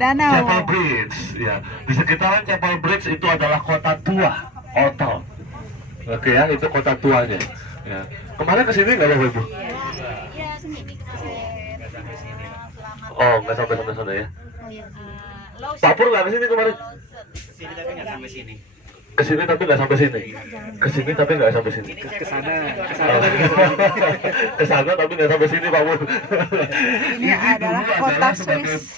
Danau. Chapel Bridge, ya. Di sekitaran Chapel Bridge itu adalah kota tua, Otto. Oke ya, itu kota tuanya. Ya. Kemarin kesini nggak Bapak Ibu? Iya, sini kemarin. Oh, nggak sampai sana ya. Oh, Pak Pur nggak kesini kemarin? Kesini tapi nggak sampai sini. Kesini tapi nggak sampai sini. Kesini tapi nggak sampai sini. Kesana Kesana tapi nggak sampai sini Pak Pur. Ini adalah dulu kota adalah sebagai, Swiss.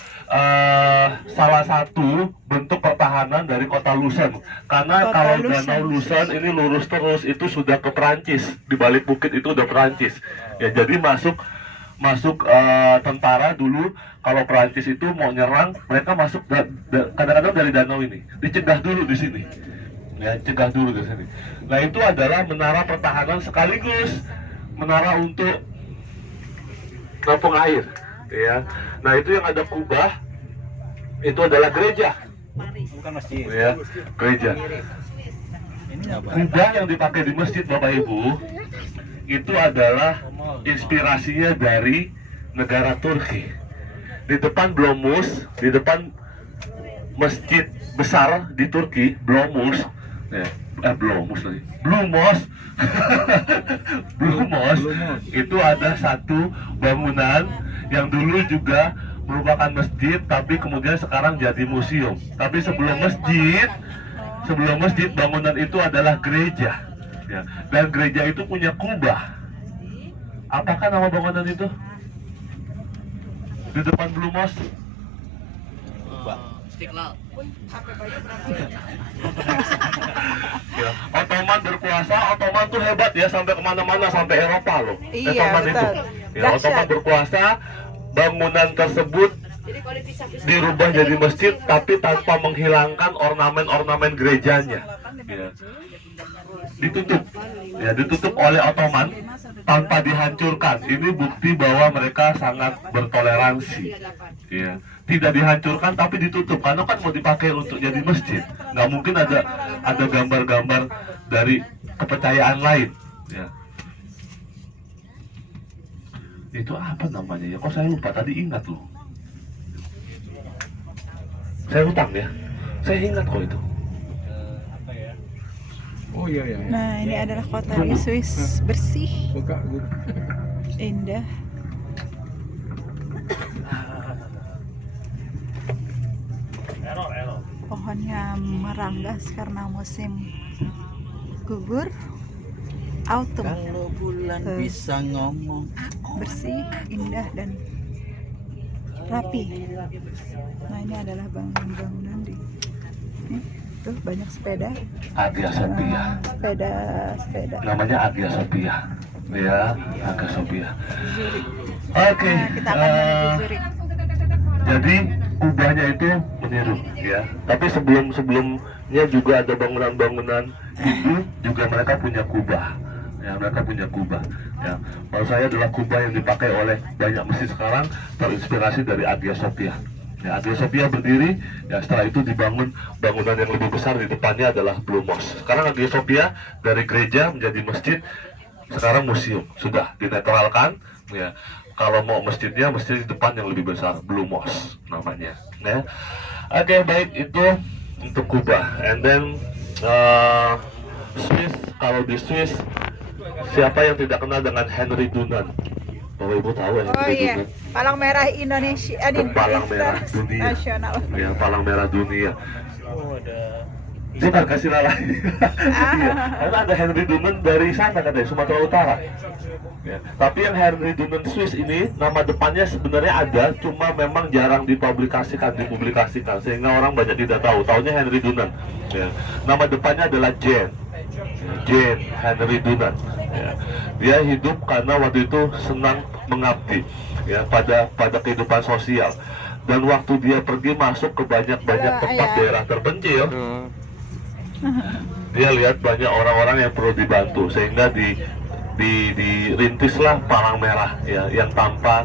salah satu bentuk pertahanan dari kota Lucerne. Karena Kota kalau Lucerne. Danau Lucerne ini lurus terus itu sudah ke Perancis. Di balik bukit itu udah Perancis. Ya jadi masuk tentara dulu kalau Perancis itu mau nyerang mereka masuk kadang-kadang dari danau ini dicegah dulu di sini ya, cegah dulu di sini. Nah itu adalah menara pertahanan sekaligus menara untuk nampung air ya. Nah itu yang ada kubah itu adalah gereja bukan masjid. ya, gereja. Ini apa? Kubah yang dipakai di masjid Bapak Ibu itu adalah inspirasinya dari negara Turki. Di depan Blomus, di depan masjid besar di Turki, Blomus, ya, Blomus lagi, Blumos, Blumos, itu ada satu bangunan yang dulu juga merupakan masjid, tapi kemudian sekarang jadi museum. Tapi sebelum masjid bangunan itu adalah gereja. Ya, dan gereja itu punya kubah. Apakah nama bangunan itu? Di depan Blumos? Istiqlal. Ya, Ottoman berkuasa, Ottoman tuh hebat ya, sampai kemana-mana, sampai Eropa loh. Iya, Ottoman betul. itu. Ya, Dahsyat. Ottoman berkuasa, bangunan tersebut dirubah jadi masjid, tapi tanpa menghilangkan ornamen-ornamen gerejanya. Ya. Ditutup, ya ditutup oleh Ottoman tanpa dihancurkan. Ini bukti bahwa mereka sangat bertoleransi. Ya, tidak dihancurkan tapi ditutup karena kan mau dipakai untuk jadi masjid. Nggak mungkin ada gambar-gambar dari kepercayaan lain. Ya. Itu apa namanya ya? Kok saya lupa tadi ingat loh. Saya hutang ya. Saya ingat kok itu. Oh iya iya. Nah, ini adalah kota di Swiss, bersih, Suka gitu. indah. Pohonnya meranggas karena musim gugur. Autumn. Kalau bulan Tuh. bisa ngomong. Bersih, indah dan rapi. Nah, ini adalah bangunan-bangunan di tuh banyak sepeda. Hagia Sophia. Sepeda. Namanya Hagia Sophia. Ya, Hagia Sophia. Zurich. Oke. Nah, kita akan menuju Zurich. Jadi kubahnya itu meniru ya. Tapi sebelumnya juga ada bangunan-bangunan Hindu juga mereka punya kubah. Ya, mereka punya kubah. Ya, maksud saya adalah kubah yang dipakai oleh banyak masjid sekarang terinspirasi dari Hagia Sophia. Ya, Hagia Sophia berdiri, ya setelah itu dibangun bangunan yang lebih besar di depannya adalah Blumos. Sekarang Hagia Sophia dari gereja menjadi masjid, sekarang museum, sudah dinetralkan. Ya, kalau mau masjidnya, masjid di depan yang lebih besar, Blumos namanya. Ya, oke baik itu untuk Kuba. And then Swiss, kalau di Swiss siapa yang tidak kenal dengan Henry Dunant? Bapak Ibu tahu ya? Oh iya, palang merah Indonesia, Palang merah dunia. nasional. Ya, palang merah dunia. Oh ada. Bukan kasih lalai. Iya, karena ada Henry Dunant dari sana katanya, Sumatera Utara. Ya, tapi yang Henry Dunant Swiss ini nama depannya sebenarnya ada, cuma memang jarang dipublikasikan, sehingga orang banyak tidak tahu. Taunya Henry Dunant. Ya. Nama depannya adalah Jane Henry Dunant. Ya. Dia hidup karena waktu itu senang mengabdi ya pada kehidupan sosial. Dan waktu dia pergi masuk ke banyak tempat daerah terpencil, dia lihat banyak orang-orang yang perlu dibantu, sehingga dirintislah palang merah ya, yang tanpa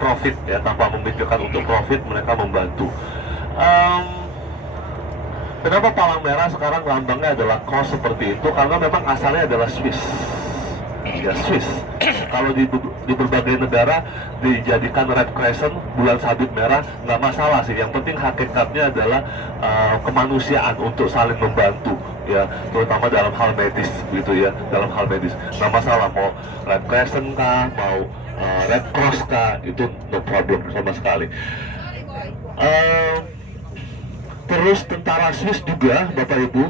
profit ya, tanpa memikirkan untuk profit mereka membantu. Kenapa palang merah sekarang lambangnya adalah cross seperti itu? Karena memang asalnya adalah Swiss ya Swiss. Kalau di berbagai negara dijadikan Red Crescent, bulan sabit merah, nggak masalah sih. Yang penting hakikatnya adalah kemanusiaan untuk saling membantu, ya, terutama dalam hal medis, gitu ya, dalam hal medis. Nggak masalah mau Red Crescent kah, mau Red Cross kah, itu no problem sama sekali. Terus tentara Swiss juga, Bapak Ibu,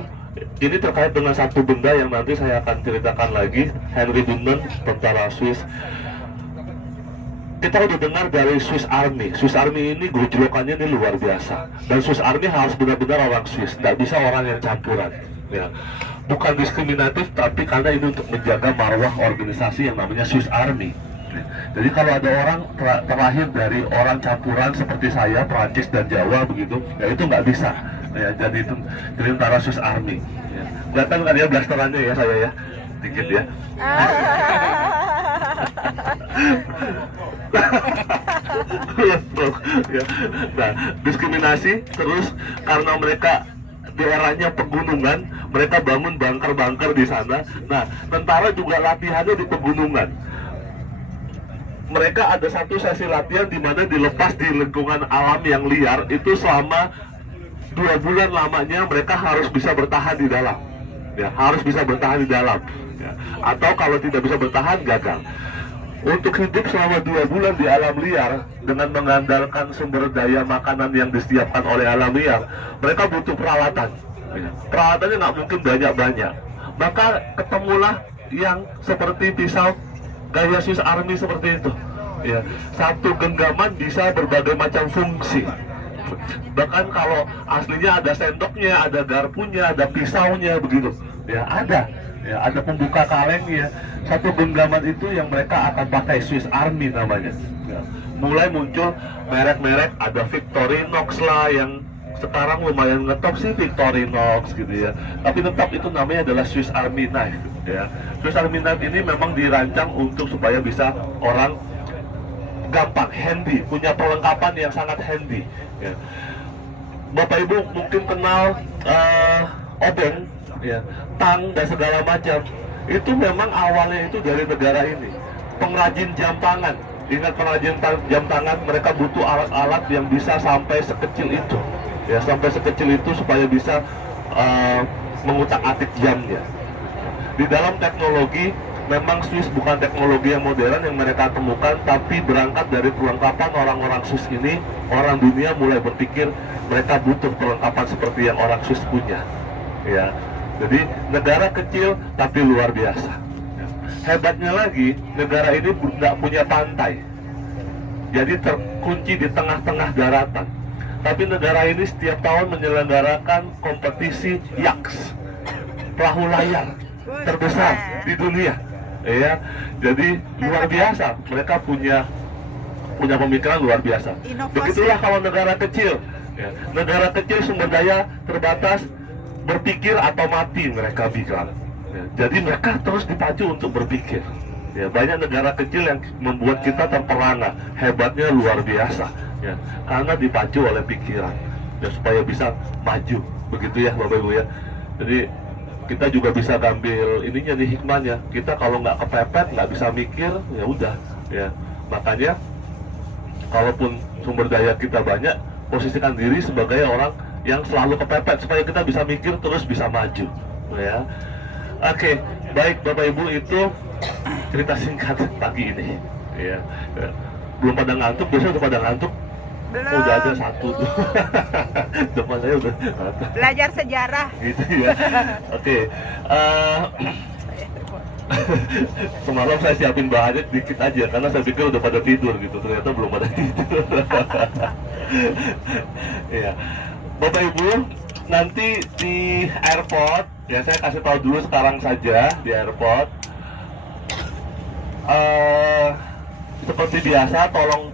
ini terkait dengan satu benda yang nanti saya akan ceritakan lagi. Henry Dunant, tentara Swiss. Kita udah dengar dari Swiss Army. Swiss Army ini gojlokannya ini luar biasa. Dan Swiss Army harus benar-benar orang Swiss, tidak bisa orang yang campuran. Ya. Bukan diskriminatif, tapi karena ini untuk menjaga marwah organisasi yang namanya Swiss Army. Jadi kalau ada orang terlahir dari orang campuran seperti saya, Prancis dan Jawa begitu, ya itu nggak bisa. Ya, jadi tentara Swiss Army. Ya. Kelihatan kan ya blasterannya ya saya ya, dikit ya. Ya. Nah, diskriminasi terus karena mereka daerahnya pegunungan, mereka bangun bunker-bunker di sana. Nah, tentara juga latihannya di pegunungan. Mereka ada satu sesi latihan di mana dilepas di lingkungan alam yang liar, itu selama 2 bulan lamanya mereka harus bisa bertahan di dalam, ya, harus bisa bertahan di dalam, ya. Atau kalau tidak bisa bertahan, gagal. Untuk hidup selama 2 bulan di alam liar dengan mengandalkan sumber daya makanan yang disediakan oleh alam liar, mereka butuh peralatan, ya. Peralatannya nggak mungkin banyak-banyak. Maka ketemulah yang seperti pisau gaya Swiss Army seperti itu, ya. Satu genggaman bisa berbagai macam fungsi. Bahkan kalau aslinya ada sendoknya, ada garpunya, ada pisaunya begitu, ya ada, ya ada pembuka kalengnya. Satu genggaman itu yang mereka akan pakai, Swiss Army namanya. Ya. Mulai muncul merek-merek, ada Victorinox lah yang sekarang lumayan ngetop sih, Victorinox gitu ya. Tapi tetap itu namanya adalah Swiss Army knife, ya. Swiss Army knife ini memang dirancang untuk supaya bisa orang gampang, handy, punya perlengkapan yang sangat handy, ya. Bapak Ibu mungkin kenal obeng, ya, tang dan segala macam. Itu memang awalnya itu dari negara ini, pengrajin jam tangan. Ingat pengrajin jam tangan, mereka butuh alat-alat yang bisa sampai sekecil itu, ya, sampai sekecil itu supaya bisa mengutak-atik jamnya. Di dalam teknologi, memang Swiss bukan teknologi yang modern yang mereka temukan, tapi berangkat dari perlengkapan orang-orang Swiss ini, orang dunia mulai berpikir mereka butuh perlengkapan seperti yang orang Swiss punya, ya. Jadi negara kecil tapi luar biasa. Hebatnya lagi, negara ini tidak punya pantai, jadi terkunci di tengah-tengah daratan. Tapi negara ini setiap tahun menyelenggarakan kompetisi yaks, perahu layar terbesar di dunia, ya. Jadi luar biasa, mereka punya pemikiran luar biasa. Begitulah kalau negara kecil, ya. Negara kecil sumber daya terbatas, berpikir atau mati mereka bilang, ya. Jadi mereka terus dipacu untuk berpikir, ya. Banyak negara kecil yang membuat kita terperangah, hebatnya luar biasa, ya, karena dipacu oleh pikiran, ya, supaya bisa maju, begitu ya Bapak Ibu ya. Jadi kita juga bisa ambil ininya nih, hikmahnya. Kita kalau nggak kepepet, nggak bisa mikir, ya udah, ya. Makanya kalaupun sumber daya kita banyak, posisikan diri sebagai orang yang selalu kepepet supaya kita bisa mikir terus bisa maju, ya. Oke, baik Bapak Ibu, itu cerita singkat pagi ini, ya. Belum pada ngantuk, biasanya udah pada ngantuk. Belum. Udah ada satu tuh. Depan saya udah Belajar sejarah. gitu ya. Oke. Semalam saya siapin bahannya dikit aja karena saya pikir udah pada tidur gitu, ternyata belum pada tidur. Ya. Bapak Ibu, nanti di airport, ya saya kasih tahu dulu sekarang saja di airport. Seperti biasa, tolong